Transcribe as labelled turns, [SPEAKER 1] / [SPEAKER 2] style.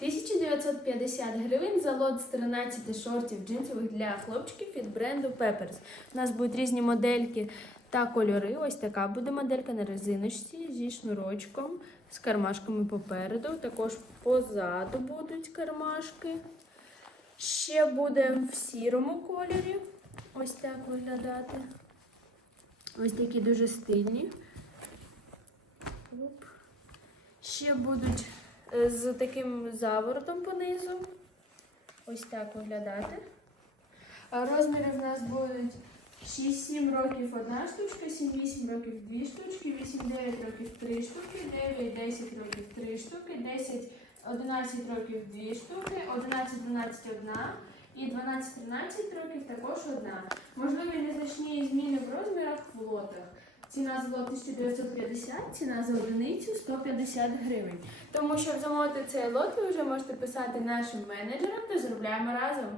[SPEAKER 1] 1950 гривень за лот з 13 шортів джинсових для хлопчиків від бренду Peppers. У нас будуть різні модельки та кольори. Ось така буде моделька на резиночці зі шнурочком, з кармашками попереду. Також позаду будуть кармашки. Ще буде в сірому кольорі. Ось так виглядати. Ось такі дуже стильні. Ще будуть з таким заворотом понизу. Ось так виглядати. Розміри в нас будуть 6-7 років одна штучка, 7-8 років дві штучки, 8-9 років три штуки, 9-10 років три штуки, 10-11 років дві штуки, 11-12 одна і 12-13 років також одна. Можливі незначні зміни в розмірах в лотах. Ціна за лот 1950, ціна за одиницю 150 гривень. Тому щоб замовити цей лот, ви вже можете писати нашим менеджерам та зробляємо разом.